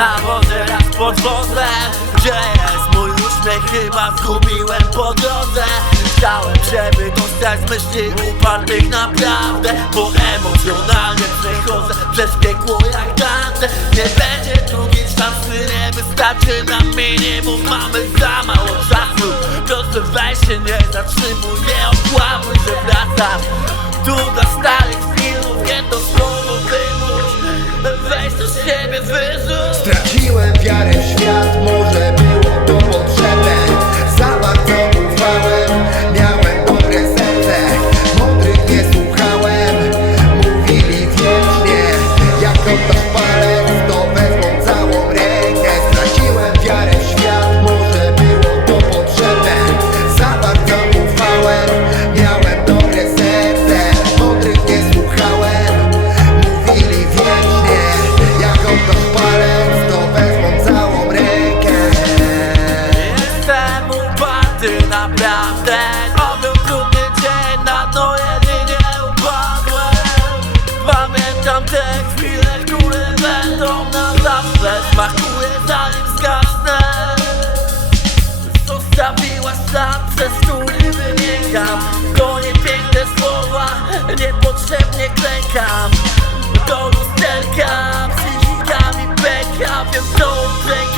na wodę raz pod wozem Gdzie jest mój uśmiech? Chyba zgubiłem po drodze. Chciałem, żeby dostać z myśli upartych naprawdę. Bo emocjonalnie przechodzę przez piekło jak Dante Nie będzie drugiej szansy, nie wystarczy nam minimum. Mamy za mało czasu. Proszę weź się, nie zatrzymuj, nie okłamuj, że wracam Tu dla starych filmów, nie to słowo wymóż Weź z siebie wyrzuć Straciłem wiarę uparty naprawdę To był trudny dzień, na to jedynie upadłem. Pamiętam te chwile, które będą na zawsze. Smakuję zanim zgasnę. Zostawiła ślad, przez który wymiękam To nie piękne słowa, niepotrzebnie klękam. Do lusterka, psychika mi pęka Wiem to pęka,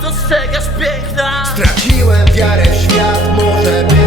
dostrzegać piękna. Straciłem wiarę w świat, może było